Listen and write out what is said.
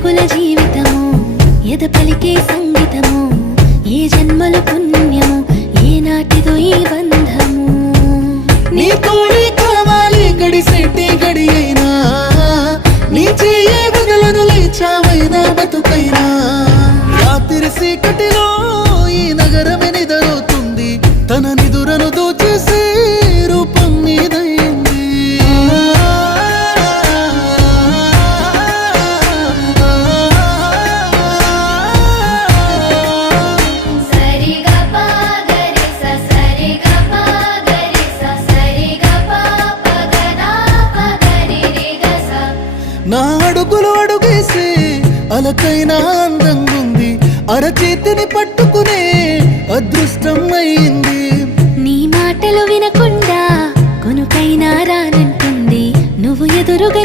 పరుగుల జీవితము ఎద పలికే సంగీతము ఏ జన్మల పుణ్యము ఏ నాటిదో ఈ బంధము నీ తోడే కావాలి గడిసేటి గడి అయినా నీ చెయ్యే వదలను లేచావైనా బతుకైనా రాత్రి సీకటిలో ఈ నగరమే నిదరవుతుంది తన నిదురను దోచేసే రూపం నీదైంది నా అడుగులు అడుగేసి అలకైనా అందంగుంది అరచేతిని పట్టుకునే అదృష్టం అయింది నీ మాటలు వినకుండా కొనుకైనా రానంటుంది నువ్వు ఎదురుగా